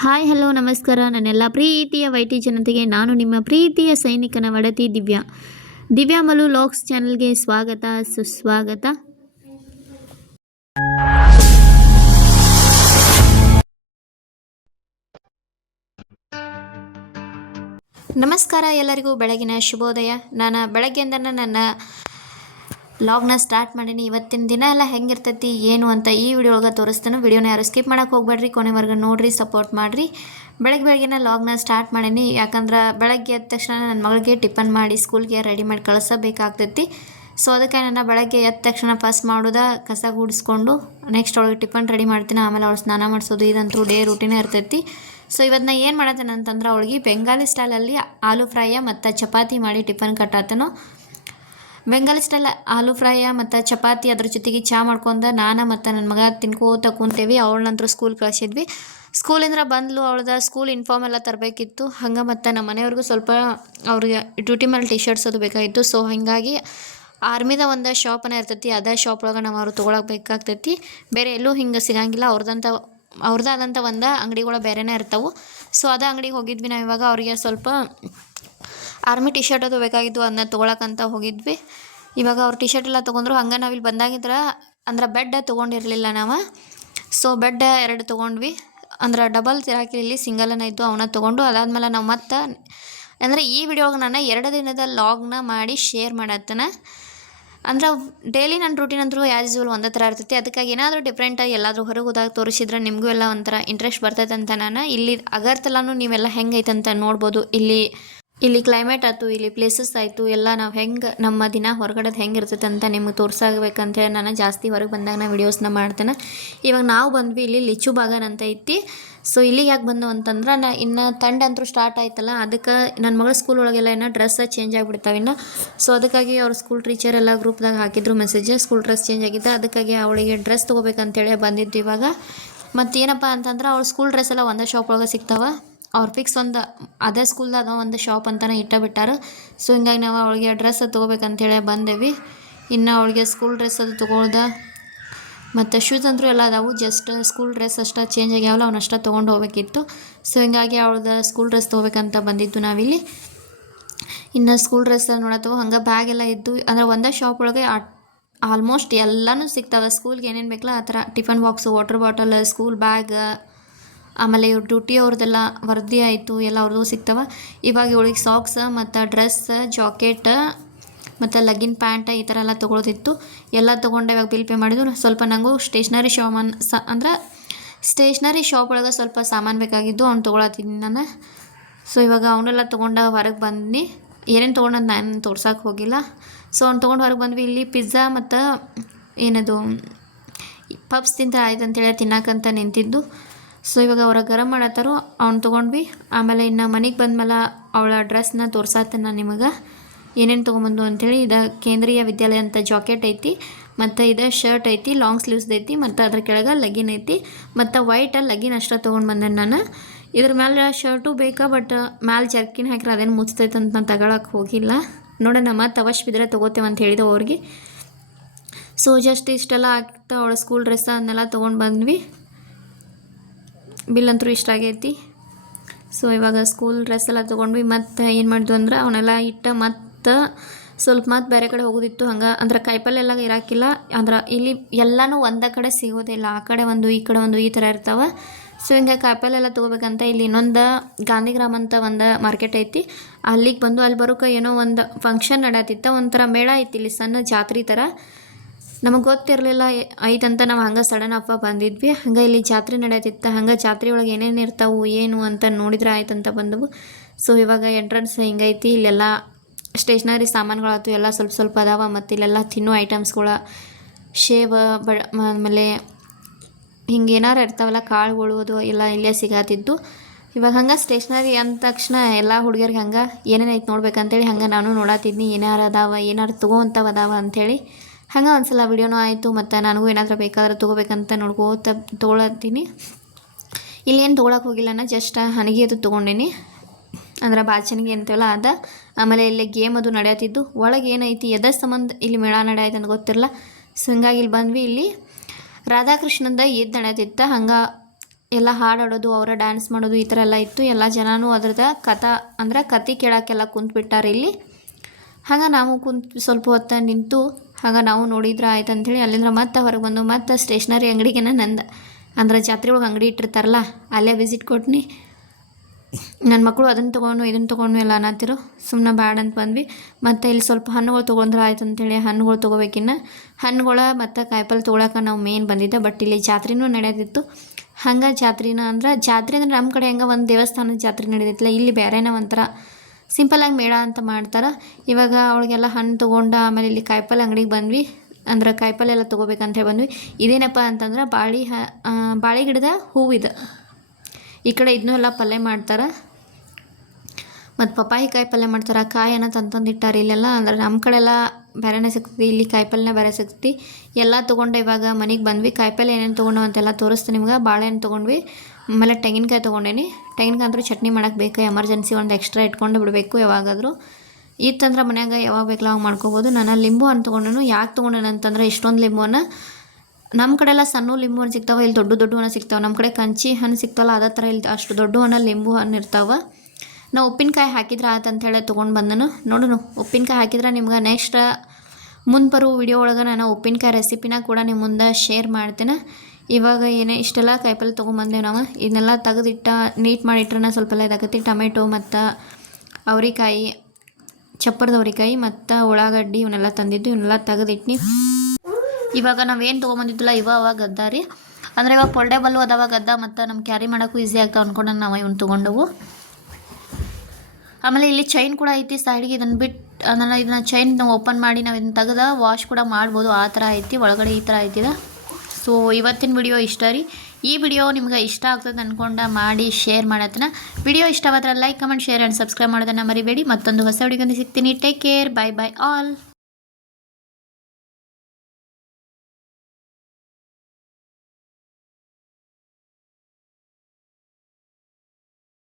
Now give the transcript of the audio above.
Hi hello ನಮಸ್ಕಾರ. ನನ್ನೆಲ್ಲ ಪ್ರೀತಿಯ ವೈಟಿ ಜನತೆಗೆ ನಾನು ನಿಮ್ಮ ಪ್ರೀತಿಯ ಸೈನಿಕನ ಒಡತಿ ದಿವ್ಯಾ. ದಿವ್ಯಾ ಮಲು ಲಾಕ್ಸ್ ಚಾನಲ್ಗೆ ಸ್ವಾಗತ, ಸುಸ್ವಾಗತ. ನಮಸ್ಕಾರ ಎಲ್ಲರಿಗೂ. ಬೆಳಗಿನ ಶುಭೋದಯ. ನಾನು ಬೆಳಗ್ಗೆಯಿಂದ ನನ್ನ ಲಾಗ್ನ ಸ್ಟಾರ್ಟ್ ಮಾಡೀನಿ. ಇವತ್ತಿನ ದಿನ ಎಲ್ಲ ಹೆಂಗಿರ್ತೈತಿ, ಏನು ಅಂತ ಈ ವಿಡಿಯೋ ಒಳಗೆ ತೋರಿಸ್ತಾನೆ. ವಿಡಿಯೋನ ಯಾರು ಸ್ಕಿಪ್ ಮಾಡೋಕೆ ಹೋಗ್ಬೇಡ್ರಿ, ಕೊನೆವರೆಗೂ ನೋಡಿರಿ ಸಪೋರ್ಟ್ ಮಾಡಿರಿ. ಬೆಳಗ್ಗೆ ಬೆಳಗ್ಗೆನ ಲಾಗ್ನ ಸ್ಟಾರ್ಟ್ ಮಾಡೀನಿ. ಯಾಕಂದ್ರೆ ಬೆಳಗ್ಗೆ ಎದ್ದ ತಕ್ಷಣ ನನ್ನ ಮಗಳಿಗೆ ಟಿಫನ್ ಮಾಡಿ ಸ್ಕೂಲ್ಗೆ ರೆಡಿ ಮಾಡಿ ಕಳಿಸಬೇಕಾಗ್ತೈತಿ. ಸೊ ಅದಕ್ಕೆ ನಾನು ಬೆಳಗ್ಗೆ ಎದ್ದ ತಕ್ಷಣ ಫಸ್ಟ್ ಮಾಡೋದ, ಕಸ ಗುಡಿಸ್ಕೊಂಡು ನೆಕ್ಸ್ಟ್ ಅವಳಿಗೆ ಟಿಫನ್ ರೆಡಿ ಮಾಡ್ತೀನಿ. ಆಮೇಲೆ ಅವಳು ಸ್ನಾನ ಮಾಡಿಸೋದು, ಇದಂತೂ ಡೇ ರೂಟೀನೇ ಇರ್ತೈತಿ. ಸೊ ಇವತ್ತು ನಾ ಏನು ಮಾಡತ್ತೇನೆ ಅಂತಂದ್ರೆ ಅವಳಿಗೆ ಬೆಂಗಾಲಿ ಸ್ಟೈಲಲ್ಲಿ ಆಲೂ ಫ್ರೈಯ ಮತ್ತು ಚಪಾತಿ ಮಾಡಿ ಟಿಫನ್ ಕಟ್ಟಾತನೋ. ಬೆಂಗಾಲಿ ಸ್ಟೈಲ್ ಆಲೂ ಫ್ರೈಯ ಮತ್ತು ಚಪಾತಿ ಅದ್ರ ಜೊತೆಗೆ ಚಾ ಮಾಡ್ಕೊಂಡು ನಾನು ಮತ್ತು ನನ್ನ ಮಗ ತಿನ್ಕೋತ ಕುಂತೇವಿ. ನಂತರ ಸ್ಕೂಲ್ ಕಳಿಸಿದ್ವಿ. ಸ್ಕೂಲಿಂದ ಬಂದ್ಲು, ಅವಳ್ದ ಸ್ಕೂಲ್ ಯೂನಿಫಾರ್ಮ್ ಎಲ್ಲ ತರಬೇಕಿತ್ತು. ಹಂಗೆ ಮತ್ತು ನಮ್ಮ ಮನೆಯವ್ರಿಗೂ ಸ್ವಲ್ಪ ಅವ್ರಿಗೆ ಡ್ಯೂಟಿ ಮೇಲೆ ಟಿ ಶರ್ಟ್ಸ್ ಅದು ಬೇಕಾಗಿತ್ತು. ಸೊ ಹಾಗಾಗಿ ಆರ್ಮಿದ ಒಂದು ಶಾಪನ ಇರ್ತೈತಿ, ಅದೇ ಶಾಪ್ ಒಳಗೆ ನಾವು ಅವ್ರು ತೊಗೊಳಕ್ಕೆ ಬೇಕಾಗ್ತೈತಿ. ಬೇರೆ ಎಲ್ಲೂ ಹಿಂಗೆ ಸಿಗಂಗಿಲ್ಲ. ಅವ್ರದ್ದಂಥ ಅವ್ರದ್ದಾದಂಥ ಒಂದು ಅಂಗಡಿಗಳು ಬೇರೆನೇ ಇರ್ತಾವೆ. ಸೊ ಅದೇ ಅಂಗಡಿಗೆ ಹೋಗಿದ್ವಿ ನಾವು ಇವಾಗ. ಅವರಿಗೆ ಸ್ವಲ್ಪ ಆರ್ಮಿ ಟಿ ಶರ್ಟ್ ಅದು ಬೇಕಾಗಿತ್ತು ಅದನ್ನ ತೊಗೊಳಕ್ಕಂತ ಹೋಗಿದ್ವಿ. ಇವಾಗ ಅವ್ರು ಟಿ ಶರ್ಟ್ ಎಲ್ಲ ತೊಗೊಂಡ್ರು, ಹಂಗೆ ನಾವಿಲ್ಲಿ ಬಂದಾಗಿದ್ರ ಅಂದ್ರೆ ಬೆಡ್ ತೊಗೊಂಡಿರಲಿಲ್ಲ ನಾವು. ಸೊ ಬೆಡ್ ಎರಡು ತೊಗೊಂಡ್ವಿ. ಅಂದ್ರೆ ಡಬಲ್ ತಿರಾಕಿರಲಿ ಸಿಂಗಲ್ ಅನ್ನ ಇದ್ದು ಅವನ್ನ ತೊಗೊಂಡು ಅದಾದ್ಮೇಲೆ ನಾವು ಮತ್ತೆ, ಅಂದರೆ ಈ ವಿಡಿಯೋಗೆ ನಾನು ಎರಡು ದಿನದ ಲಾಗ್ನ ಮಾಡಿ ಶೇರ್ ಮಾಡತ್ತನ. ಅಂದ್ರೆ ಡೈಲಿ ನನ್ನ ರೂಟೀನ್ ಅಂದ್ರೂ ಆ್ಯಸ್ ಯೂಸ್ವಲ್ ಒಂದೇ ಥರ ಇರ್ತೈತಿ. ಅದಕ್ಕಾಗಿ ಏನಾದರೂ ಡಿಫ್ರೆಂಟಾಗಿ ಎಲ್ಲಾದರೂ ಹೊರಗೆ ಹೋದಾಗ ತೋರಿಸಿದ್ರೆ ನಿಮಗೂ ಎಲ್ಲ ಒಂಥರ ಇಂಟ್ರೆಸ್ಟ್ ಬರ್ತೈತೆ ಅಂತ ನಾನು. ಇಲ್ಲಿ ಅಗರ್ತಲಾನು ನೀವೆಲ್ಲ ಹೆಂಗೈತೆ ಅಂತ ನೋಡ್ಬೋದು. ಇಲ್ಲಿ ಇಲ್ಲಿ ಕ್ಲೈಮೇಟ್ ಆಯ್ತು, ಇಲ್ಲಿ ಪ್ಲೇಸಸ್ ಆಯಿತು, ಎಲ್ಲ ನಾವು ಹೆಂಗೆ, ನಮ್ಮ ದಿನ ಹೊರಗಡೆದು ಹೆಂಗೆ ಇರ್ತೈತೆ ಅಂತ ನಿಮ್ಗೆ ತೋರ್ಸಾಗಬೇಕಂತೇಳಿ ನಾನು ಜಾಸ್ತಿ ಹೊರಗೆ ಬಂದಾಗ ನಾನು ವೀಡಿಯೋಸ್ನ ಮಾಡ್ತೇನೆ. ಇವಾಗ ನಾವು ಬಂದ್ವಿ, ಇಲ್ಲಿ ಲಿಚು ಬಾಗನ್ ಅಂತ ಐತಿ. ಸೊ ಇಲ್ಲಿಗೆ ಯಾಕೆ ಬಂದು ಅಂತಂದ್ರೆ, ನಾ ಇನ್ನು ತಂಡ ಅಂತೂ ಸ್ಟಾರ್ಟ್ ಆಯ್ತಲ್ಲ, ಅದಕ್ಕೆ ನನ್ನ ಮಗಳ ಸ್ಕೂಲ್ ಒಳಗೆಲ್ಲ ಏನೋ ಡ್ರೆಸ್ ಚೇಂಜ್ ಆಗಿಬಿಡ್ತಾವೆ ಇನ್ನು. ಸೊ ಅದಕ್ಕಾಗಿ ಅವ್ರ ಸ್ಕೂಲ್ ಟೀಚರ್ ಎಲ್ಲ ಗ್ರೂಪ್ದಾಗ ಹಾಕಿದ್ರು ಮೆಸೇಜ್ ಸ್ಕೂಲ್ ಡ್ರೆಸ್ ಚೇಂಜ್ ಆಗಿದೆ ಅದಕ್ಕಾಗಿ ಅವಳಿಗೆ ಡ್ರೆಸ್ ತೊಗೋಬೇಕಂತೇಳಿ ಬಂದಿದ್ದು ಇವಾಗ. ಮತ್ತೇನಪ್ಪ ಅಂತಂದ್ರೆ, ಅವ್ಳ ಸ್ಕೂಲ್ ಡ್ರೆಸ್ ಎಲ್ಲ ಒಂದೇ ಶಾಪ್ ಒಳಗೆ ಸಿಗ್ತಾವೆ. ಅವ್ರು ಫಿಕ್ಸ್ ಒಂದು ಅದೇ ಸ್ಕೂಲ್ದಾಗ ಒಂದು ಶಾಪ್ ಅಂತಲೇ ಇಟ್ಟ ಬಿಟ್ಟಾರ. ಸೊ ಹಿಂಗಾಗಿ ನಾವು ಅವಳಿಗೆ ಡ್ರೆಸ್ ತೊಗೋಬೇಕಂತೇಳಿ ಬಂದೇವಿ. ಇನ್ನು ಅವಳಿಗೆ ಸ್ಕೂಲ್ ಡ್ರೆಸ್ ಅದು ತೊಗೊಳ್ದ. ಮತ್ತು ಶೂಸ್ ಅಂತೂ ಎಲ್ಲ ಅದಾವು. ಜಸ್ಟ್ ಸ್ಕೂಲ್ ಡ್ರೆಸ್ ಅಷ್ಟೇ ಚೇಂಜ್ ಆಗ್ಯಾವಲ್ಲ ಅವನಷ್ಟ ತೊಗೊಂಡು ಹೋಗ್ಬೇಕಿತ್ತು. ಸೊ ಹಿಂಗಾಗಿ ಅವಳದ ಸ್ಕೂಲ್ ಡ್ರೆಸ್ ತೊಗೋಬೇಕಂತ ಬಂದಿದ್ದು ನಾವಿಲ್ಲಿ. ಇನ್ನು ಸ್ಕೂಲ್ ಡ್ರೆಸ್ ನೋಡತ್ತವು ಹಂಗೆ ಬ್ಯಾಗ್ ಎಲ್ಲ ಇದ್ದು, ಅಂದ್ರೆ ಒಂದೇ ಶಾಪ್ ಒಳಗೆ ಆಲ್ಮೋಸ್ಟ್ ಎಲ್ಲನೂ ಸಿಗ್ತಾವೆ. ಸ್ಕೂಲ್ಗೆ ಏನೇನು ಬೇಕಲ್ಲ ಆ ಥರ tiffin box water bottle school bag ಆಮೇಲೆ ಇವ್ರ ಡ್ಯೂಟಿ ಅವ್ರದ್ದೆಲ್ಲ ವರದಿ ಆಯಿತು, ಎಲ್ಲ ಅವ್ರದ್ದು ಸಿಗ್ತವೆ. ಇವಾಗ ಇವಳಿಗೆ ಸಾಕ್ಸ್ ಮತ್ತು ಡ್ರೆಸ್ ಜಾಕೆಟ್ ಮತ್ತು ಲಗಿನ್ ಪ್ಯಾಂಟ್ ಈ ಥರ ಎಲ್ಲ ತೊಗೊಳೋದಿತ್ತು. ಎಲ್ಲ ತೊಗೊಂಡೆ, ಇವಾಗ ಬಿಲ್ ಪೇ ಮಾಡಿದ್ರು. ಸ್ವಲ್ಪ ನನಗೂ ಸ್ಟೇಷ್ನರಿ ಶಾಮಾನ್ ಸ, ಅಂದ್ರೆ ಸ್ಟೇಷ್ನರಿ ಶಾಪ್ ಒಳಗೆ ಸ್ವಲ್ಪ ಸಾಮಾನು ಬೇಕಾಗಿದ್ದು ಅವ್ನು ತೊಗೊಳತ್ತೀನಿ ನಾನು. ಸೊ ಇವಾಗ ಅವನ್ನೆಲ್ಲ ತೊಗೊಂಡ ಹೊರಗೆ ಬಂದ್ನಿ. ಏನೇನು ತೊಗೊಂಡು ನಾನು ತೋರ್ಸೋಕೆ ಹೋಗಿಲ್ಲ. ಸೊ ಅವ್ನು ತೊಗೊಂಡು ಹೊರಗೆ ಬಂದ್ವಿ. ಇಲ್ಲಿ ಪಿಜ್ಜಾ ಮತ್ತು ಏನದು ಪಪ್ಸ್ ತಿಂತ ಆಯ್ತು ಅಂತೇಳಿ ತಿನ್ನಕ್ಕಂತ ನಿಂತಿದ್ದು. ಸೊ ಇವಾಗ ಅವ್ರ ಗರಂ ಮಾಡತ್ತಾರೋ, ಅವ್ನು ತೊಗೊಂಡ್ವಿ. ಆಮೇಲೆ ಇನ್ನು ಮನೆಗೆ ಬಂದ್ಮೇಲೆ ಅವಳ ಡ್ರೆಸ್ನ ತೋರ್ಸಾತ್ತೆ ನಾನು ನಿಮಗೆ. ಏನೇನು ತೊಗೊಂಬಂದು ಅಂಥೇಳಿ ಇದು ಕೇಂದ್ರೀಯ ವಿದ್ಯಾಲಯ ಅಂತ ಜಾಕೆಟ್ ಐತಿ, ಮತ್ತು ಇದು ಶರ್ಟ್ ಐತಿ ಲಾಂಗ್ ಸ್ಲೀವ್ಸ್ ಐತಿ, ಮತ್ತು ಅದ್ರ ಕೆಳಗೆ ಲಗಿನ್ ಐತಿ, ಮತ್ತು ವೈಟ್ ಲಗಿನ್ ಅಷ್ಟೇ ತೊಗೊಂಡು ಬಂದೆ ನಾನು. ಇದ್ರ ಮೇಲೆ ಶರ್ಟು ಬೇಕಾ ಬಟ್ ಮ್ಯಾಲೆ ಜರ್ಕಿನ್ ಹಾಕಿದ್ರೆ ಅದೇನು ಮುಚ್ತೈತೆ ಅಂತ ನಾನು ತಗೊಳಕ್ಕೆ ಹೋಗಿಲ್ಲ. ನೋಡೋಣ ಮತ್ತೆ ಅವಶ್ಯ ಬಿದ್ದರೆ ತೊಗೋತೇವೆ ಅಂತ ಹೇಳಿದೆ ಅವ್ರಿಗೆ. ಸೊ ಜಸ್ಟ್ ಇಷ್ಟೆಲ್ಲ ಆಗ್ತಾ, ಅವಳ ಸ್ಕೂಲ್ ಡ್ರೆಸ್ ಅದನ್ನೆಲ್ಲ ತೊಗೊಂಡು ಬಂದ್ವಿ. ಬಿಲ್ ಅಂತೂ ಇಷ್ಟ ಆಗೈತಿ. ಸೊ ಇವಾಗ ಸ್ಕೂಲ್ ಡ್ರೆಸ್ ಎಲ್ಲ ತೊಗೊಂಡ್ವಿ. ಮತ್ತು ಏನು ಮಾಡಿದ್ವಿ ಅಂದ್ರೆ ಅವನ್ನೆಲ್ಲ ಇಟ್ಟ ಮತ್ತು ಸ್ವಲ್ಪ ಮತ್ತು ಬೇರೆ ಕಡೆ ಹೋಗೋದಿತ್ತು. ಹಂಗೆ ಅಂದ್ರೆ ಕಾಯಿಪಲ್ಲೆ ಎಲ್ಲ ಇರೋಕ್ಕಿಲ್ಲ ಅಂದ್ರೆ ಇಲ್ಲಿ ಎಲ್ಲನೂ ಒಂದೇ ಕಡೆ ಸಿಗೋದಿಲ್ಲ ಆ ಕಡೆ ಒಂದು, ಈ ಕಡೆ ಒಂದು, ಈ ಥರ ಇರ್ತಾವೆ. ಸೊ ಹಿಂಗೆ ಕಾಯಿಪಲ್ಲೆ ಎಲ್ಲ ತೊಗೋಬೇಕಂತ ಇಲ್ಲಿ ಇನ್ನೊಂದು ಗಾಂಧಿಗ್ರಾಮ್ ಅಂತ ಒಂದು ಮಾರ್ಕೆಟ್ ಐತಿ. ಅಲ್ಲಿಗೆ ಬಂದು ಅಲ್ಲಿ ಬರೋಕೆ ಏನೋ ಒಂದು ಫಂಕ್ಷನ್ ನಡೆಯತ್ತಿತ್ತ ಒಂಥರ ಮೇಳ ಐತಿ ಇಲ್ಲಿ ಸಣ್ಣ ಜಾತ್ರೆ ಥರ ನಮಗೆ ಗೊತ್ತಿರಲಿಲ್ಲ ಐತಂತ ನಾವು ಹಂಗೆ ಸಡನ್ ಅಪ್ಪ ಬಂದಿದ್ವಿ. ಹಂಗೆ ಇಲ್ಲಿ ಜಾತ್ರೆ ನಡೆಯತಿತ್ತು, ಹಂಗೆ ಜಾತ್ರೆ ಒಳಗೆ ಏನೇನು ಇರ್ತಾವು, ಏನು ಅಂತ ನೋಡಿದ್ರೆ ಆಯ್ತಂತ ಬಂದವು. ಸೊ ಇವಾಗ ಎಂಟ್ರೆನ್ಸ್ ಹಿಂಗೈತಿ, ಇಲ್ಲೆಲ್ಲ ಸ್ಟೇಷ್ನರಿ ಸಾಮಾನುಗಳಾಯ್ತು ಎಲ್ಲ ಸ್ವಲ್ಪ ಸ್ವಲ್ಪ ಅದಾವ ಮತ್ತು ಇಲ್ಲೆಲ್ಲ ತಿನ್ನೋ ಐಟಮ್ಸ್ಗಳ ಶೇವ, ಬಡ ಆಮೇಲೆ ಹಿಂಗೆ ಏನಾರು ಇರ್ತಾವಲ್ಲ, ಕಾಳುಗಳು ಅದು ಎಲ್ಲ ಇಲ್ಲೇ ಸಿಗಾತಿದ್ದು. ಇವಾಗ ಹಂಗೆ ಸ್ಟೇಷ್ನರಿ ಅಂದ ತಕ್ಷಣ ಎಲ್ಲ ಹುಡುಗಿಯರಿಗೆ ಹಂಗೆ ಏನೇನೈತೆ ನೋಡ್ಬೇಕಂತೇಳಿ ಹಂಗೆ ನಾನು ನೋಡತ್ತಿದ್ನಿ ಏನಾರು ಅದಾವ, ಏನಾರು ತೊಗೋವಂಥವು ಅದಾವ ಅಂಥೇಳಿ ಹಂಗೆ ಒಂದ್ಸಲ ವಿಡಿಯೋನೂ ಆಯಿತು, ಮತ್ತು ನನಗೂ ಏನಾದರೂ ಬೇಕಾದ್ರೆ ತೊಗೋಬೇಕಂತ ನೋಡ್ಕೋತ ತೊಗೊಳತ್ತೀನಿ. ಇಲ್ಲೇನು ತೊಗೊಳಕ್ಕೆ ಹೋಗಿಲ್ಲ ನಾನು ಜಸ್ಟ್ ಹನಿಗೆ ಅದು ತೊಗೊಂಡೇನಿ. ಅಂದ್ರೆ ಬಾಚನಿಗೆ ಅಂತೇಳ ಅದ. ಆಮೇಲೆ ಇಲ್ಲಿ ಗೇಮ್ ಅದು ನಡೆಯತ್ತಿದ್ದು ಒಳಗೆ ಏನೈತಿ, ಎದ ಸಂಬಂಧ ಇಲ್ಲಿ ಮೇಳ ನಡೆಯೈತೆ ಅಂತ ಗೊತ್ತಿರಲ್ಲ ಸೊ ಹಿಂಗಾಗಿ ಇಲ್ಲಿ ಬಂದ್ವಿ ಇಲ್ಲಿ. ರಾಧಾಕೃಷ್ಣಂದ ಏದ್ ನಡೆಯತ್ತಿತ್ತ ಹಂಗೆ ಎಲ್ಲ ಹಾಡಾಡೋದು ಅವರ ಡ್ಯಾನ್ಸ್ ಮಾಡೋದು ಈ ಥರ ಎಲ್ಲ ಇತ್ತು. ಎಲ್ಲ ಜನನೂ ಅದ್ರದ್ದು ಕಥಾ, ಅಂದ್ರೆ ಕತೆ ಕೇಳೋಕ್ಕೆಲ್ಲ ಕುಂತ್ಬಿಟ್ಟಾರೆ ಇಲ್ಲಿ. ಹಂಗೆ ನಾವು ಕುಂತ್ ಸ್ವಲ್ಪ ಹೊತ್ತ ನಿಂತು ಹಾಗೆ ನಾವು ನೋಡಿದ್ರೆ ಆಯ್ತು ಅಂಥೇಳಿ ಅಲ್ಲಿಂದ ಮತ್ತೆ ಹೊರಗೆ ಬಂದು ಮತ್ತೆ ಸ್ಟೇಷ್ನರಿ ಅಂಗಡಿಗೆನ ನಂದ. ಅಂದ್ರೆ ಜಾತ್ರೆ ಒಳಗೆ ಅಂಗಡಿ ಇಟ್ಟಿರ್ತಾರಲ್ಲ, ಅಲ್ಲೇ ವಿಸಿಟ್ ಕೊಟ್ನಿ. ನನ್ನ ಮಕ್ಕಳು ಅದನ್ನು ತೊಗೊಂಡು ಇದನ್ನು ತೊಗೊಂಡು ಎಲ್ಲ ಅನ್ನತ್ತಿರು ಸುಮ್ಮನೆ ಬ್ಯಾಡ್ ಅಂತ ಬಂದ್ವಿ. ಮತ್ತು ಇಲ್ಲಿ ಸ್ವಲ್ಪ ಹಣ್ಣುಗಳು ತೊಗೊಂಡ್ರೆ ಆಯ್ತು ಅಂತೇಳಿ ಹಣ್ಣುಗಳು ತೊಗೋಬೇಕಿನ್ನ. ಹಣ್ಣುಗಳ ಮತ್ತು ಕಾಯಿಪಲ್ಲೆ ತೊಗೊಳಕ್ಕೆ ನಾವು ಮೇನ್ ಬಂದಿದ್ದೆ ಬಟ್ ಇಲ್ಲಿ ಜಾತ್ರೆನೂ ನಡೆಯೋದಿತ್ತು. ಹಂಗೆ ಜಾತ್ರೆನ ಅಂದ್ರೆ ಜಾತ್ರೆ ಅಂದ್ರೆ ನಮ್ಮ ಕಡೆ ಹೆಂಗೆ ಒಂದು ದೇವಸ್ಥಾನದ ಜಾತ್ರೆ ನಡೆದಿತ್ತಲ್ಲ ಇಲ್ಲಿ ಬೇರೆನೇ ಒಂಥರ ಸಿಂಪಲಾಗಿ ಮೇಡ ಅಂತ ಮಾಡ್ತಾರೆ. ಇವಾಗ ಅವಳಿಗೆಲ್ಲ ಹಣ್ಣು ತೊಗೊಂಡು ಆಮೇಲೆ ಇಲ್ಲಿ ಕಾಯಿಪಲ್ಲೆ ಅಂಗಡಿಗೆ ಬಂದ್ವಿ. ಅಂದ್ರೆ ಕಾಯಿಪಲ್ಲೆ ಎಲ್ಲ ತೊಗೋಬೇಕಂತ ಹೇಳಿ ಬಂದ್ವಿ. ಇದೇನಪ್ಪ ಅಂತಂದ್ರೆ ಬಾಳಿ ಹ ಬಾಳೆ ಗಿಡದ ಹೂವಿದೆ ಈ ಕಡೆ ಇದನ್ನೂ ಎಲ್ಲ ಪಲ್ಯ ಮಾಡ್ತಾರೆ. ಮತ್ತು ಪಪ್ಪಾಯಿ ಕಾಯಿ ಪಲ್ಯ ಮಾಡ್ತಾರೆ. ಕಾಯನ್ನು ತಂತಂದಿಟ್ಟಾರೆ ಇಲ್ಲೆಲ್ಲ. ಅಂದ್ರೆ ನಮ್ಮ ಕಡೆಲ್ಲ ಬೇರೆನೇ ಸಿಗ್ತದೆ. ಇಲ್ಲಿ ಕಾಯಿಪಲ್ಯನೇ ಬೇರೆ ಸಿಗ್ತದೆ ಎಲ್ಲ ತೊಗೊಂಡೆ ಇವಾಗ ಮನೆಗೆ ಬಂದ್ವಿ. ಕಾಯಿಪಲ್ಲೆ ಏನೇನು ತೊಗೊಂಡು ಅಂತೆಲ್ಲ ತೋರಿಸ್ತೀನಿ ನಿಮ್ಗೆ. ಬಾಳೆಹಣ್ಣು ತೊಗೊಂಡ್ವಿ. ಆಮೇಲೆ ತೆಂಗಿನಕಾಯಿ ತೊಗೊಂಡೇನಿ. ತೆಂಗಿನಕಾಯಿ ಅಂದ್ರೆ ಚಟ್ನಿ ಮಾಡೋಕ್ಕೆ ಬೇಕು? ಎಮರ್ಜೆನ್ಸಿ ಒಂದು ಎಕ್ಸ್ಟ್ರಾ ಇಟ್ಕೊಂಡು ಬಿಡಬೇಕು ಯಾವಾಗಾದರೂ. ಇತ್ತಂದ್ರೆ ಮನ್ಯಾಗ ಯಾವಾಗ ಬೇಕಲ್ಲ ಅವಾಗ ಮಾಡ್ಕೋಬೋದು. ನಾನು ಲಿಂಬು ಅಂತ ತೊಗೊಂಡೇನು, ಯಾಕೆ ತೊಗೊಂಡೇನು ಅಂತಂದ್ರೆ ಇಷ್ಟೊಂದು ಲಿಂಬುವನ್ನು ನಮ್ಮ ಕಡೆ ಎಲ್ಲ ಸಣ್ಣ ಲಿಂಬು ಹಣ್ಣು ಸಿಗ್ತಾವೆ ಇಲ್ಲಿ ದೊಡ್ಡ ದೊಡ್ಡ ಹಣ್ಣು ಸಿಗ್ತಾವೆ. ನಮ್ಮ ಕಡೆ ಕಂಚಿ ಹಣ್ಣು ಸಿಗ್ತಾವಲ್ಲ, ಅದೇ ಥರ ಇಲ್ಲಿ ಅಷ್ಟು ದೊಡ್ಡ ಹಣ್ಣು ಲಿಂಬು ಹಣ್ಣು ಇರ್ತಾವೆ. ನಾವು ಉಪ್ಪಿನಕಾಯಿ ಹಾಕಿದ್ರೆ ಆಯ್ತು ಅಂತೇಳಿ ತೊಗೊಂಡು ಬಂದನು. ನೋಡೋಣ ಉಪ್ಪಿನಕಾಯಿ ಹಾಕಿದ್ರೆ ನಿಮ್ಗೆ ನೆಕ್ಸ್ಟ್ ಮುಂದೆ ಬರುವ ವಿಡಿಯೋ ಒಳಗೆ ನಾನು ಉಪ್ಪಿನಕಾಯಿ ರೆಸಿಪಿನ ಕೂಡ ನಿಮ್ಮ ಮುಂದೆ ಶೇರ್ ಮಾಡ್ತೇನೆ. ಇವಾಗ ಏನೇ ಇಷ್ಟೆಲ್ಲ ಕಾಯಿಪಲ್ಲೆ ತೊಗೊಂಬಂದೇವು ನಾವು. ಇದನ್ನೆಲ್ಲ ತೆಗೆದಿಟ್ಟ ನೀಟ್ ಮಾಡಿಟ್ರೆ ಸ್ವಲ್ಪ ಎಲ್ಲ ಇದಾಗತ್ತೆ ಟೊಮೆಟೊ ಮತ್ತು ಅವರಿಕಾಯಿ, ಚಪ್ಪರದ ಅವರಿಕಾಯಿ ಮತ್ತು ಉಳ್ಳಾಗಡ್ಡಿ ಇವನ್ನೆಲ್ಲ ತಂದಿದ್ದು, ಇವನ್ನೆಲ್ಲ ತೆಗೆದಿಟ್ನಿ. ಇವಾಗ ನಾವೇನು ತೊಗೊಂಬಂದಿದ್ದಿಲ್ಲ ಇವ ಅವಾಗ ಗದ್ದ ರೀ. ಅಂದರೆ ಇವಾಗ ಪೊಲ್ಡೇಬಲ್ಲು ಅದಾವ ಗದ್ದ ಮತ್ತು ನಮ್ಮ ಕ್ಯಾರಿ ಮಾಡೋಕ್ಕೂ ಈಸಿ ಆಗ್ತಾವೆ ಅಂದ್ಕೊಂಡು ನಾವು ಇವನ್ನ ತೊಗೊಂಡವು. ಆಮೇಲೆ ಇಲ್ಲಿ ಚೈನ್ ಕೂಡ ಐತಿ ಸೈಡ್ಗೆ ಇದನ್ನು ಬಿಟ್ಟು ಅದನ್ನು, ಇದನ್ನ ಚೈನ್ ನಾವು ಓಪನ್ ಮಾಡಿ ನಾವು ಇದನ್ನು ತೆಗೆದ ವಾಶ್ ಕೂಡ ಮಾಡ್ಬೋದು. ಆ ಥರ ಐತಿ, ಒಳಗಡೆ ಈ ಥರ ಐತಿದ ಸೊ ಇವತ್ತಿನ ವಿಡಿಯೋ ಇಷ್ಟ ರೀ. ಈ ವಿಡಿಯೋ ನಿಮ್ಗೆ ಇಷ್ಟ ಆಗ್ತದೆ ಅಂದ್ಕೊಂಡ ಮಾಡಿ ಶೇರ್ ಮಾಡತ್ತನ. Video ಇಷ್ಟವಾದ್ರೆ like comment share and subscribe ಮಾಡೋದನ್ನು ಮರಿಬೇಡಿ. ಮತ್ತೊಂದು ಹೊಸ ವಿಡಿಯೋಗೆ ಸಿಗ್ತೀನಿ. Take care bye bye all